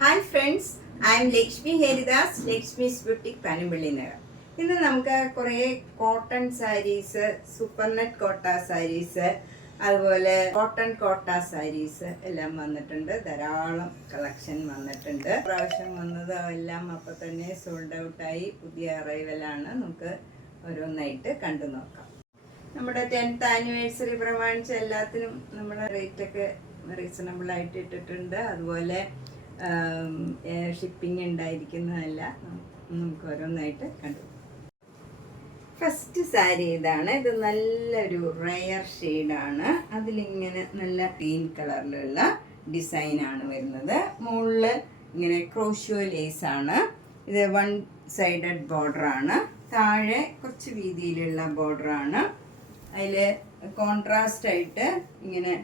Hi friends, I M Lakshmi Haridas, Lakshmi's boutique Panampilly Nagar. ഇന്ന് നമുക്ക് കുറേ കോട്ടൺ സാരീസ്, സൂപ്പർ നെറ്റ് കോട്ട സാരീസ്, അതുപോലെ കോട്ടൺ കോട്ട സാരീസ് എല്ലാം വന്നിട്ടുണ്ട്. ധാരാളം കളക്ഷൻ വന്നിട്ടുണ്ട്. പ്രാവശ്യം വന്നത് എല്ലാം അപ്പം തന്നെ സോൾഡ് ഔട്ടായി. പുതിയ അറൈവലാണ്. നമുക്ക് ഓരോന്നായിട്ട് കണ്ടു നോക്കാം. നമ്മുടെ 10th ആനിവേഴ്സറി പ്രമാണിച്ച് എല്ലാത്തിനും നമ്മുടെ റേറ്റൊക്കെ റീസണബിൾ ആയിട്ട് ഇട്ടിട്ടുണ്ട്. അതുപോലെ ഷിപ്പിംഗ് ഉണ്ടായിരിക്കുന്നതല്ല. നമുക്ക് ഓരോന്നായിട്ട് കണ്ടു. ഫസ്റ്റ് സാരി ഇതാണ്. ഇത് നല്ലൊരു റയർ ഷെയ്ഡാണ്. അതിലിങ്ങനെ നല്ല ഗ്രീൻ കളറിലുള്ള ഡിസൈനാണ് വരുന്നത്. മുകളിൽ ഇങ്ങനെ ക്രോഷ്യോ ലേസാണ്. ഇത് 1 സൈഡഡ് ബോർഡറാണ്. താഴെ കുറച്ച് വീതിയിലുള്ള ബോർഡറാണ്. അതിൽ കോൺട്രാസ്റ്റ് ആയിട്ട് ഇങ്ങനെ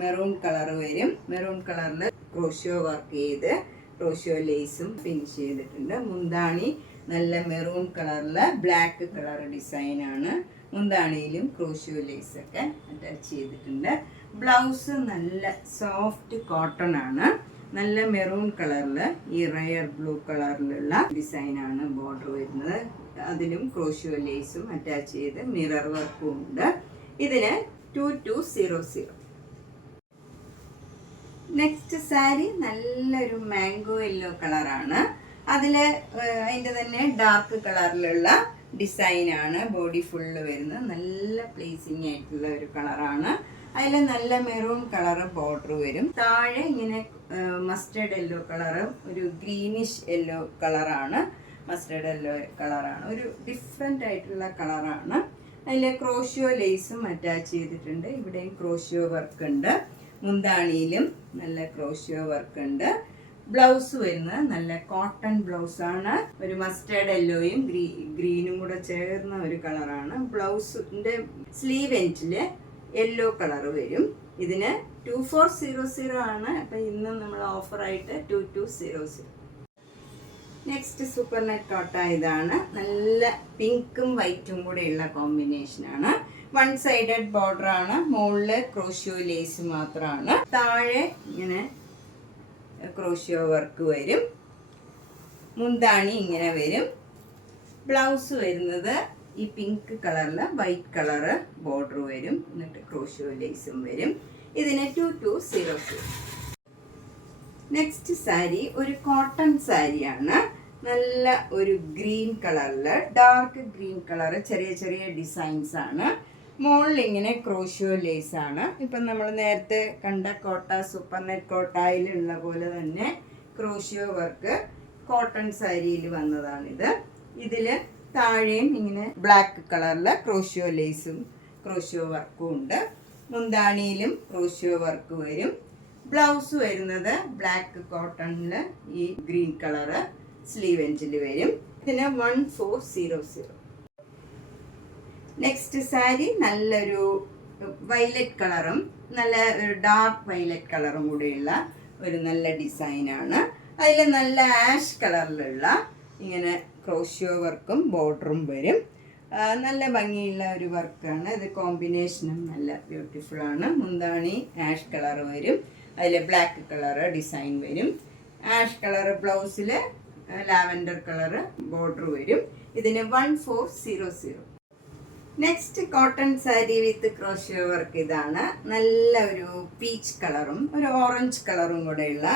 മെറൂൺ കളർ വരും. മെറൂൺ കളറിൽ ക്രോഷ്യോ വർക്ക് ചെയ്ത് ക്രോഷ്യോ ലേസും ഫിനിഷ് ചെയ്തിട്ടുണ്ട്. മുന്താണി നല്ല മെറൂൺ കളറിൽ ബ്ലാക്ക് കളർ ഡിസൈനാണ്. മുന്താണിയിലും ക്രോഷ്യോ ലേസൊക്കെ അറ്റാച്ച് ചെയ്തിട്ടുണ്ട്. ബ്ലൗസ് നല്ല സോഫ്റ്റ് കോട്ടൺ ആണ്. നല്ല മെറൂൺ കളറിൽ ഈ റയർ ബ്ലൂ കളറിലുള്ള ഡിസൈനാണ് ബോർഡർ വരുന്നത്. അതിലും ക്രോഷ്യോ ലേസും അറ്റാച്ച് ചെയ്ത് മിറർ വർക്കും ഉണ്ട്. ഇതിന് 2200. നെക്സ്റ്റ് സാരി നല്ലൊരു മാംഗോ യെല്ലോ കളറാണ്. അതിൽ അതിൻ്റെ തന്നെ ഡാർക്ക് കളറിലുള്ള ഡിസൈനാണ് ബോഡി ഫുള്ള് വരുന്നത്. നല്ല പ്ലേസിങ് ആയിട്ടുള്ള ഒരു കളറാണ്. അതിൽ നല്ല മെറൂൺ കളർ ബോർഡർ വരും. താഴെ ഇങ്ങനെ മസ്റ്റേർഡ് യെല്ലോ കളറും ഒരു ഗ്രീനിഷ് യെല്ലോ കളറാണ്. മസ്റ്റേർഡ് യെല്ലോ കളറാണ്. ഒരു ഡിഫറെൻ്റ് ആയിട്ടുള്ള കളറാണ്. അതിൽ ക്രോഷ്യോ ലേസും അറ്റാച്ച് ചെയ്തിട്ടുണ്ട്. ഇവിടെയും ക്രോഷ്യോ വർക്ക് ഉണ്ട്. മുന്താണിയിലും നല്ല ക്രോഷ്യോ വർക്ക് ഉണ്ട്. ബ്ലൗസ് വരുന്നത് നല്ല കോട്ടൺ ബ്ലൗസാണ്. ഒരു മസ്റ്റേർഡ് യെല്ലോയും ഗ്രീനും കൂടെ ചേർന്ന ഒരു കളറാണ്. ബ്ലൗസിൻ്റെ സ്ലീവ് എൻഡിൽ യെല്ലോ കളർ വരും. ഇതിന് 2400 ആണ്. അപ്പം ഇന്ന് നമ്മൾ ഓഫറായിട്ട് 2200. നെക്സ്റ്റ് സൂപ്പർ നെറ്റ് കോട്ട ഇതാണ്. നല്ല പിങ്കും വൈറ്റും കൂടെയുള്ള കോമ്പിനേഷനാണ്. 1 സൈഡഡ് ബോർഡറാണ്. മുകളിൽ ക്രോഷ്യോ ലേസ് മാത്രമാണ്. താഴെ ഇങ്ങനെ ക്രോഷ്യോ വർക്ക് വരും. മുന്താണി ഇങ്ങനെ വരും. ബ്ലൗസ് വരുന്നത് ഈ പിങ്ക് കളറിൽ വൈറ്റ് കളറ് ബോർഡർ വരും. എന്നിട്ട് ക്രോഷ്യോ ലേസും വരും. ഇതിന് 2200. നെക്സ്റ്റ് സാരി ഒരു കോട്ടൺ സാരിയാണ്. നല്ല ഒരു ഗ്രീൻ കളറിൽ ഡാർക്ക് ഗ്രീൻ കളർ ചെറിയ ചെറിയ ഡിസൈൻസ് ആണ്. മുകളിൽ ഇങ്ങനെ ക്രോഷ്യോ ലേസ് ആണ്. ഇപ്പം നമ്മൾ നേരത്തെ കണ്ട കോട്ട സൂപ്പർ നെറ്റ് കോട്ടയിലുള്ള പോലെ തന്നെ ക്രോഷ്യോ വർക്ക് കോട്ടൺ സാരിയിൽ വന്നതാണിത്. ഇതിൽ താഴെയും ഇങ്ങനെ ബ്ലാക്ക് കളറിൽ ക്രോഷ്യോ ലേസും ക്രോഷ്യോ വർക്കും ഉണ്ട്. മുന്താണിയിലും ക്രോഷ്യോ വർക്ക് വരും. ബ്ലൗസ് വരുന്നത് ബ്ലാക്ക് കോട്ടണിൽ ഈ ഗ്രീൻ കളറ് സ്ലീവ് എൻഡിൽ വരും. ഇതിന് 1400. നെക്സ്റ്റ് സാരി നല്ലൊരു വയലറ്റ് കളറും നല്ല ഒരു ഡാർക്ക് വയലറ്റ് കളറും കൂടെയുള്ള ഒരു നല്ല ഡിസൈനാണ്. അതിൽ നല്ല ആഷ് കളറിലുള്ള ഇങ്ങനെ ക്രോഷ്യോ വർക്കും ബോർഡറും വരും. നല്ല ഭംഗിയുള്ള ഒരു വർക്കാണ്. ഇത് കോമ്പിനേഷനും നല്ല ബ്യൂട്ടിഫുൾ ആണ്. മുന്താണി ആഷ് കളർ വരും. അതിൽ ബ്ലാക്ക് കളറ് ഡിസൈൻ വരും. ആഷ് കളർ ബ്ലൗസിൽ ലാവൻഡർ കളറ് ബോർഡർ വരും. ഇതിന് 1400. Next cotton sari with crochet work ഇതാണ്. നല്ല ഒരു പീച്ച് കളറും ഒരു ഓറഞ്ച് കളറും കൂടെയുള്ള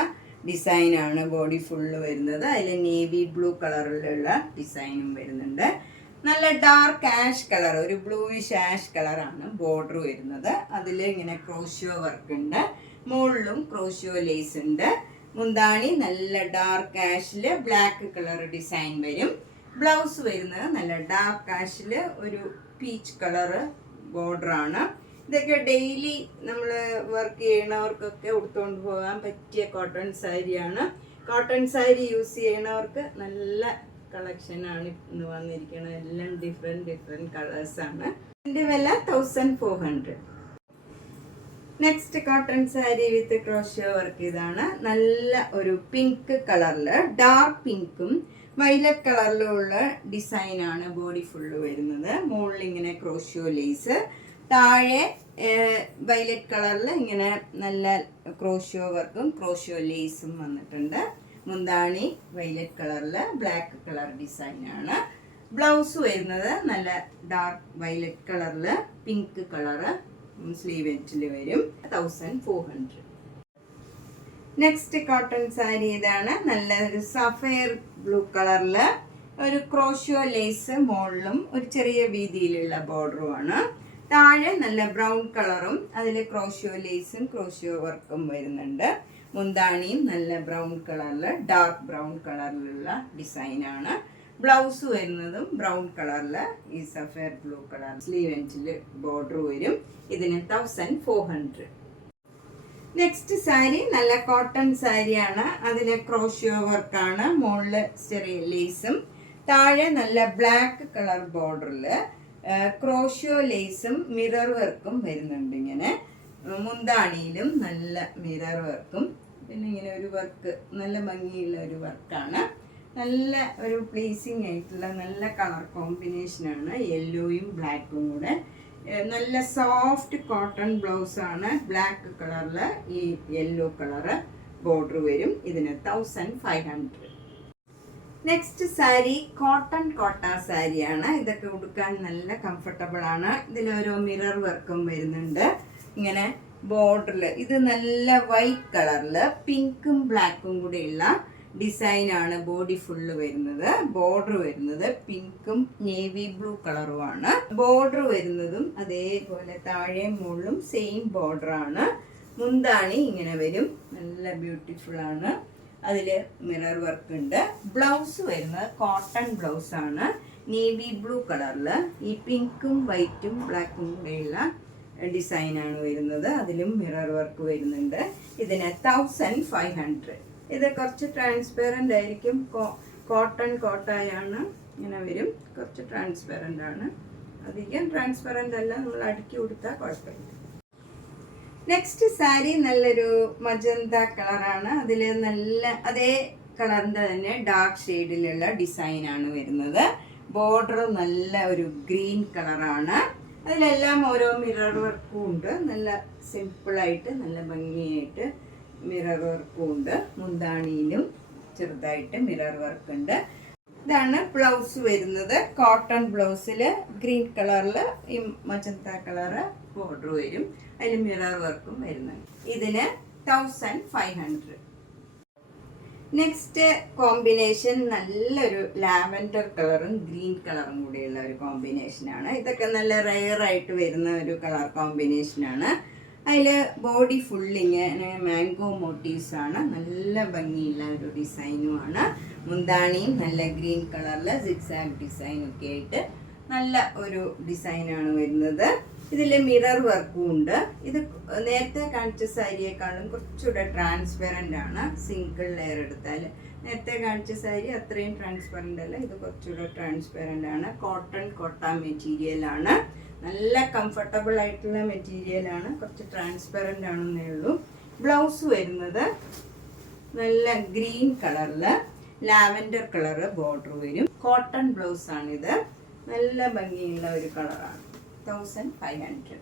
ഡിസൈനാണ് ബോഡി ഫുള്ള് വരുന്നത്. അതിൽ നേവി ബ്ലൂ കളറിലുള്ള ഡിസൈനും വരുന്നുണ്ട്. നല്ല ഡാർക്ക് ആഷ് കളർ, ഒരു ബ്ലൂയിഷ് ആഷ് കളറാണ് ബോർഡർ വരുന്നത്. അതിൽ ഇങ്ങനെ ക്രോഷ്യോ വർക്ക് ഉണ്ട്. മുകളിലും ക്രോഷ്യോ ലേസ് ഉണ്ട്. മുന്താണി നല്ല ഡാർക്ക് ആഷിൽ ബ്ലാക്ക് കളർ ഡിസൈൻ വരും. ബ്ലൗസ് വരുന്നത് നല്ല ഡാർക്ക് ആഷിൽ ഒരു പീച്ച് കളറ് ബോർഡറാണ്. ഇതൊക്കെ ഡെയിലി നമ്മൾ വർക്ക് ചെയ്യണവർക്കൊക്കെ ഉടുത്തുകൊണ്ട് പോകാൻ പറ്റിയ കോട്ടൺ സാരിയാണ്. കോട്ടൺ സാരി യൂസ് ചെയ്യണവർക്ക് നല്ല കളക്ഷനാണ് ഇന്ന് വന്നിരിക്കുന്നത്. എല്ലാം ഡിഫറെൻറ്റ് കളേഴ്സാണ്. ഇതിൻ്റെ വില 1400. Next cotton sari with crochet work ഇതാണ്. നല്ല ഒരു പിങ്ക് കളറിൽ ഡാർക്ക് പിങ്കും വയലറ്റ് കളറിലുള്ള ഡിസൈനാണ് ബോഡി ഫുള്ള് വരുന്നത്. മുകളിൽ ഇങ്ങനെ ക്രോഷ്യോ ലേസ്, താഴെ വയലറ്റ് കളറിൽ ഇങ്ങനെ നല്ല ക്രോഷ്യോ വർക്കും ക്രോഷ്യോ ലേസും വന്നിട്ടുണ്ട്. മുന്താണി വയലറ്റ് കളറിൽ ബ്ലാക്ക് കളർ ഡിസൈനാണ്. ബ്ലൗസ് വരുന്നത് നല്ല ഡാർക്ക് വയലറ്റ് കളറിൽ പിങ്ക് കളറ് സ്ലീവെറ്റിൽ വരും. 1400. നെക്സ്റ്റ് കോട്ടൺ സാരി ഇതാണ്. നല്ല ഒരു സഫയർ ബ്ലൂ കളറിൽ ഒരു ക്രോഷ്യോ ലേസ് മുകളിലും ഒരു ചെറിയ വീതിയിലുള്ള ബോർഡറുമാണ്. താഴെ നല്ല ബ്രൗൺ കളറും അതിൽ ക്രോഷ്യോ ലേസും ക്രോഷ്യോ വർക്കും വരുന്നുണ്ട്. മുന്താണിയും നല്ല ബ്രൗൺ കളറിൽ ഡാർക്ക് ബ്രൗൺ കളറിലുള്ള ഡിസൈനാണ്. ബ്ലൗസ് വരുന്നതും ബ്രൗൺ കളറിൽ ഈ സഫയർ ബ്ലൂ കളർ സ്ലീവ് എൻഡിൽ ബോർഡർ വരും. ഇതിന് 1400. നെക്സ്റ്റ് സാരി നല്ല കോട്ടൺ സാരിയാണ്. അതിൽ ക്രോഷ്യോ വർക്കാണ്. മുകളിൽ ചെറിയ ലേസും താഴെ നല്ല ബ്ലാക്ക് കളർ ബോർഡറിൽ ക്രോഷ്യോ ലേസും മിറർ വർക്കും വരുന്നുണ്ട്. ഇങ്ങനെ മുന്താണിയിലും നല്ല മിറർ വർക്കും പിന്നെ ഇങ്ങനെ ഒരു വർക്ക് നല്ല ഭംഗിയുള്ള ഒരു വർക്കാണ്. നല്ല ഒരു പ്ലീസിങ് ആയിട്ടുള്ള നല്ല കളർ കോമ്പിനേഷനാണ്. യെല്ലോയും ബ്ലാക്കും കൂടെ. നല്ല സോഫ്റ്റ് കോട്ടൺ ബ്ലൗസാണ്. ബ്ലാക്ക് കളറിൽ ഈ യെല്ലോ കളറ് ബോർഡർ വരും. ഇതിന് 1500. നെക്സ്റ്റ് സാരി കോട്ടൺ കോട്ട സാരിയാണ്. ഇതൊക്കെ ഉടുക്കാൻ നല്ല കംഫർട്ടബിൾ ആണ്. ഇതിലോരോ മിറർ വർക്കും വരുന്നുണ്ട്. ഇങ്ങനെ ബോർഡറിൽ ഇത് നല്ല വൈറ്റ് കളറിൽ പിങ്കും ബ്ലാക്കും കൂടെയുള്ള ഡിസൈനാണ്. ബോഡി ഫുള്ള് വരുന്നത്. ബോർഡർ വരുന്നത് പിങ്കും നേവി ബ്ലൂ കളറുമാണ്. ബോർഡർ വരുന്നതും അതേപോലെ താഴെയും മുകളിലും സെയിം ബോർഡറാണ്. മുന്താണി ഇങ്ങനെ വരും. നല്ല ബ്യൂട്ടിഫുൾ ആണ്. അതിൽ മിറർ വർക്ക് ഉണ്ട്. ബ്ലൗസ് വരുന്നത് കോട്ടൺ ബ്ലൗസാണ്. നേവി ബ്ലൂ കളറിൽ ഈ പിങ്കും വൈറ്റും ബ്ലാക്കും കൂടെയുള്ള ഡിസൈനാണ് വരുന്നത്. അതിലും മിറർ വർക്ക് വരുന്നുണ്ട്. ഇതിന് 1500. ഇത് കുറച്ച് ട്രാൻസ്പെറൻ്റ് ആയിരിക്കും. കോട്ടൺ കോട്ടായാണ് ഇങ്ങനെ വരും. കുറച്ച് ട്രാൻസ്പെറൻ്റ് ആണ്. അധികം ട്രാൻസ്പെറൻ്റ് അല്ല. നമ്മൾ അടുക്കി കൊടുത്താൽ കുഴപ്പമില്ല. നെക്സ്റ്റ് സാരി നല്ലൊരു മജന്ത കളറാണ്. അതിൽ നല്ല അതേ കളറിൻ്റെ തന്നെ ഡാർക്ക് ഷെയ്ഡിലുള്ള ഡിസൈനാണ് വരുന്നത്. ബോർഡർ നല്ല ഒരു ഗ്രീൻ കളറാണ്. അതിലെല്ലാം ഓരോ മിറർ വർക്കും ഉണ്ട്. നല്ല സിമ്പിളായിട്ട് നല്ല ഭംഗിയായിട്ട് മിറർ വർക്കും ഉണ്ട്. മുന്താണിയിലും ചെറുതായിട്ട് മിറർ വർക്ക് ഉണ്ട്. ഇതാണ് ബ്ലൗസ് വരുന്നത്. കോട്ടൺ ബ്ലൗസിൽ ഗ്രീൻ കളറിൽ ഈ മജന്ത കളറ് ബോർഡർ വരും. അതിൽ മിറർ വർക്കും വരുന്നുണ്ട്. ഇതിന് 1500. നെക്സ്റ്റ് കോമ്പിനേഷൻ നല്ലൊരു ലാവൻഡർ കളറും ഗ്രീൻ കളറും കൂടിയുള്ള ഒരു കോമ്പിനേഷനാണ്. ഇതൊക്കെ നല്ല റെയർ ആയിട്ട് വരുന്ന ഒരു കളർ കോമ്പിനേഷനാണ്. അതിൽ ബോഡി ഫുള്ളിങ്ങനെ മാംഗോ മോട്ടീവ്സ് ആണ്. നല്ല ഭംഗിയുള്ള ഒരു ഡിസൈനുമാണ്. മുന്താണിയും നല്ല ഗ്രീൻ കളറിൽ സിക്സാഗ് ഡിസൈനൊക്കെ ആയിട്ട് നല്ല ഒരു ഡിസൈനാണ് വരുന്നത്. ഇതിൽ മിറർ വർക്കും ഉണ്ട്. ഇത് നേരത്തെ കാണിച്ച സാരിയേക്കാളും കുറച്ചുകൂടെ ട്രാൻസ്പെറൻ്റ് ആണ്. സിംഗിൾ ലെയർ എടുത്താൽ നേരത്തെ കാണിച്ച സാരി അത്രയും ട്രാൻസ്പെറൻ്റ് അല്ല. ഇത് കുറച്ചുകൂടെ ട്രാൻസ്പെറൻ്റ് ആണ്. കോട്ടൺ കോട്ട മെറ്റീരിയലാണ്. നല്ല കംഫർട്ടബിൾ ആയിട്ടുള്ള മെറ്റീരിയലാണ്. കുറച്ച് ട്രാൻസ്പെറൻ്റ് ആണെന്നേ ഉള്ളൂ. ബ്ലൗസ് വരുന്നത് നല്ല ഗ്രീൻ കളറിൽ ലാവൻഡർ കളറ് ബോർഡർ വരും. കോട്ടൺ ബ്ലൗസാണിത്. നല്ല ഭംഗിയുള്ള ഒരു കളറാണ്. 1500.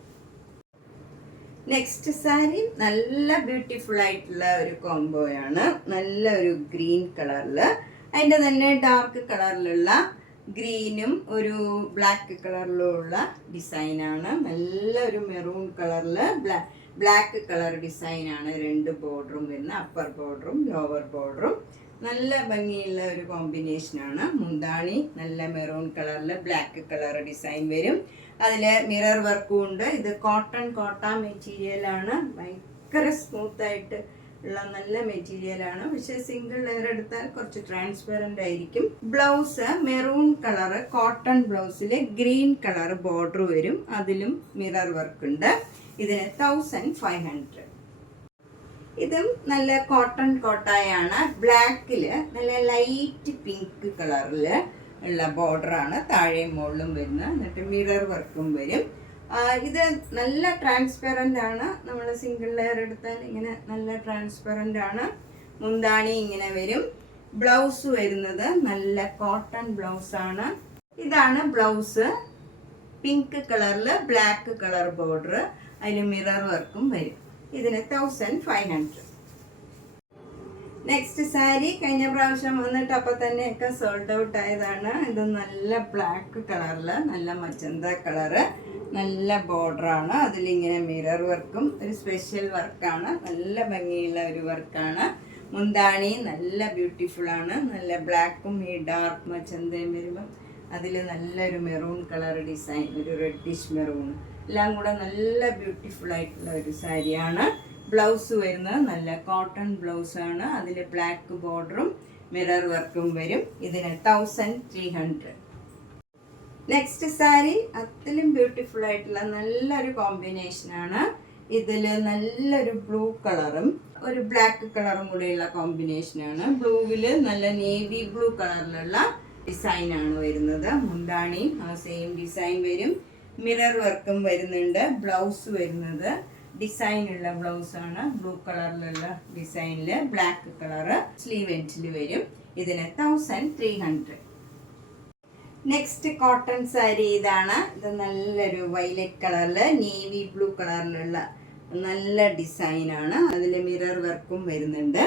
നെക്സ്റ്റ് സാരി നല്ല ബ്യൂട്ടിഫുൾ ആയിട്ടുള്ള ഒരു കോംബോയാണ്. നല്ല ഒരു ഗ്രീൻ കളറിൽ അതിൻ്റെ തന്നെ ഡാർക്ക് കളറിലുള്ള ഗ്രീനും ഒരു ബ്ലാക്ക് കളറിലുള്ള ഡിസൈനാണ്. നല്ല ഒരു മെറൂൺ കളറിൽ ബ്ലാക്ക് കളർ ഡിസൈനാണ്. രണ്ട് ബോർഡറും വരുന്ന അപ്പർ ബോർഡറും ലോവർ ബോർഡറും നല്ല ഭംഗിയുള്ള ഒരു കോമ്പിനേഷനാണ്. മുന്താണി നല്ല മെറൂൺ കളറിൽ ബ്ലാക്ക് കളർ ഡിസൈൻ വരും. അതിൽ മിറർ വർക്കും ഉണ്ട്. ഇത് കോട്ടൺ കോട്ട മെറ്റീരിയലാണ്. ഭയങ്കര സ്മൂത്തായിട്ട് ഉള്ള നല്ല മെറ്റീരിയലാണ്. പക്ഷെ സിംഗിൾ ലെയർ എടുത്താൽ കുറച്ച് ട്രാൻസ്പെറൻ്റ് ആയിരിക്കും. ബ്ലൗസ് മെറൂൺ കളറ് കോട്ടൺ ബ്ലൗസിൽ ഗ്രീൻ കളർ ബോർഡർ വരും. അതിലും മിറർ വർക്ക് ഉണ്ട്. ഇതിന് 1500. ഇതും നല്ല കോട്ടൺ കോട്ടായാണ്. ബ്ലാക്കിൽ നല്ല ലൈറ്റ് പിങ്ക് കളറിൽ ഉള്ള ബോർഡറാണ്. താഴെയും മുകളിലും വരുന്നത്. എന്നിട്ട് മിറർ വർക്കും വരും. ഇത് നല്ല ട്രാൻസ്പെറൻ്റ് ആണ്. നമ്മൾ സിംഗിൾ ലെയർ എടുത്താൽ ഇങ്ങനെ നല്ല ട്രാൻസ്പെറൻ്റ് ആണ്. മുന്താണി ഇങ്ങനെ വരും. ബ്ലൗസ് വരുന്നത് നല്ല കോട്ടൺ ബ്ലൗസാണ്. ഇതാണ് ബ്ലൗസ്. പിങ്ക് കളറിൽ ബ്ലാക്ക് കളർ ബോർഡർ. അതിൽ മിറർ വർക്കും വരും. ഇതിന് 1500. നെക്സ്റ്റ് സാരി കഴിഞ്ഞ പ്രാവശ്യം വന്നിട്ട് അപ്പം തന്നെയൊക്കെ സോൾഡ് ഔട്ട് ആയതാണ്. ഇത് നല്ല ബ്ലാക്ക് കളറിൽ നല്ല മജന്ത കളറ്, നല്ല ബോർഡറാണ്. അതിലിങ്ങനെ മിറർ വർക്കും ഒരു സ്പെഷ്യൽ വർക്കാണ്, നല്ല ഭംഗിയുള്ള ഒരു വർക്കാണ്. മുന്താണി നല്ല ബ്യൂട്ടിഫുൾ ആണ്. നല്ല ബ്ലാക്കും ഈ ഡാർക്ക് മജന്തയും വരുമ്പം അതിൽ നല്ലൊരു മെറൂൺ കളർ ഡിസൈൻ, ഒരു റെഡിഷ് മെറൂൺ, എല്ലാം കൂടെ നല്ല ബ്യൂട്ടിഫുൾ ആയിട്ടുള്ള ഒരു സാരിയാണ്. ബ്ലൗസ് വരുന്നത് നല്ല കോട്ടൺ ബ്ലൗസാണ്. അതിൽ ബ്ലാക്ക് ബോർഡറും മിറർ വർക്കും വരും. ഇതിന് 1300. നെക്സ്റ്റ് സാരി അതിലും ബ്യൂട്ടിഫുൾ ആയിട്ടുള്ള നല്ലൊരു കോമ്പിനേഷനാണ്. ഇതിൽ നല്ലൊരു ബ്ലൂ കളറും ഒരു ബ്ലാക്ക് കളറും കൂടെയുള്ള കോമ്പിനേഷനാണ്. ബ്ലൂവിൽ നല്ല നേവി ബ്ലൂ കളറിലുള്ള ഡിസൈനാണ് വരുന്നത്. മുന്താണിയും ആ സെയിം ഡിസൈൻ വരും. മിറർ വർക്കും വരുന്നുണ്ട്. ബ്ലൗസ് വരുന്നത് ഡിസൈനുള്ള ബ്ലൗസാണ്. ബ്ലൂ കളറിലുള്ള ഡിസൈനിൽ ബ്ലാക്ക് കളറ് സ്ലീവ് എൻഡിൽ വരും. ഇതിന് 1300. നെക്സ്റ്റ് കോട്ടൺ സാരി ഇതാണ്. ഇത് നല്ലൊരു വയലറ്റ് കളറിൽ നേവി ബ്ലൂ കളറിലുള്ള നല്ല ഡിസൈനാണ്. അതിൽ മിറർ വർക്കും വരുന്നുണ്ട്.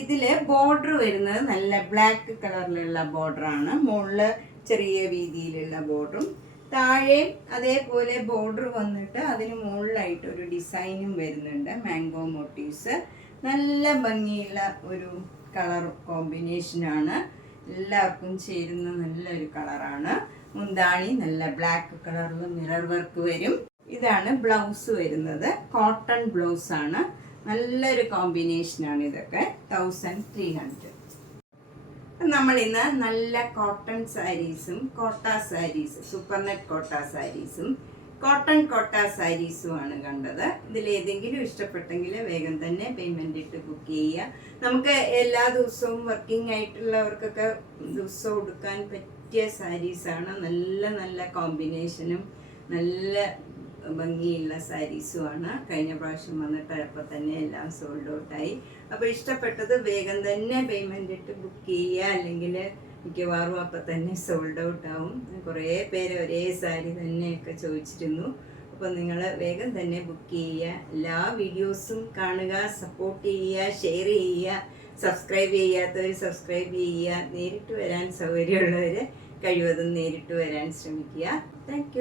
ഇതിൽ ബോർഡർ വരുന്നത് നല്ല ബ്ലാക്ക് കളറിലുള്ള ബോർഡറാണ്. മുകളിൽ ചെറിയ വീതിയിലുള്ള ബോർഡറും താഴെ അതേപോലെ ബോർഡർ വന്നിട്ട് അതിന് മുകളിലായിട്ട് ഒരു ഡിസൈനും വരുന്നുണ്ട്, മാംഗോ മോട്ടീവ്സ്. നല്ല ഭംഗിയുള്ള ഒരു കളർ കോമ്പിനേഷനാണ്. എല്ലാവർക്കും ചേരുന്ന നല്ലൊരു കളറാണ്. മുന്താണി നല്ല ബ്ലാക്ക് കളറിൽ മിറർ വർക്ക് വരും. ഇതാണ് ബ്ലൗസ് വരുന്നത്. കോട്ടൺ ബ്ലൗസ് ആണ്. നല്ലൊരു കോമ്പിനേഷനാണ് ഇതൊക്കെ. 1300. നമ്മൾ ഇന്ന് നല്ല കോട്ടൺ സാരീസും കോട്ട സാരീസ്, സൂപ്പർ നെറ്റ് കോട്ട സാരീസും കോട്ടൺ കോട്ട സാരീസുമാണ് കണ്ടത്. ഇതിലേതെങ്കിലും ഇഷ്ടപ്പെട്ടെങ്കിൽ വേഗം തന്നെ പേയ്മെൻ്റ് ഇട്ട് ബുക്ക് ചെയ്യുക. നമുക്ക് എല്ലാ ദിവസവും വർക്കിംഗ് ആയിട്ടുള്ളവർക്കൊക്കെ ദിവസവും ഉടുക്കാൻ പറ്റിയ സാരീസാണ്. നല്ല നല്ല കോമ്പിനേഷനും നല്ല ഭംഗിയുള്ള സാരീസുമാണ്. കഴിഞ്ഞ പ്രാവശ്യം വന്നിട്ട് അപ്പം തന്നെ എല്ലാം സോൾഡ് ഔട്ടായി. അപ്പോൾ ഇഷ്ടപ്പെട്ടത് വേഗം തന്നെ പേയ്മെൻ്റ് ഇട്ട് ബുക്ക് ചെയ്യുക, അല്ലെങ്കിൽ മിക്കവാറും അപ്പം തന്നെ സോൾഡ് ഔട്ട് ആവും. കുറേ പേര് ഒരേ സാരി തന്നെയൊക്കെ ചോദിച്ചിരുന്നു. അപ്പോൾ നിങ്ങൾ വേഗം തന്നെ ബുക്ക് ചെയ്യുക. എല്ലാ വീഡിയോസും കാണുക, സപ്പോർട്ട് ചെയ്യുക, ഷെയർ ചെയ്യുക. സബ്സ്ക്രൈബ് ചെയ്യാത്തവർ സബ്സ്ക്രൈബ് ചെയ്യുക. നേരിട്ട് വരാൻ സൗകര്യമുള്ളവർ കഴിവതും നേരിട്ട് വരാൻ ശ്രമിക്കുക. താങ്ക്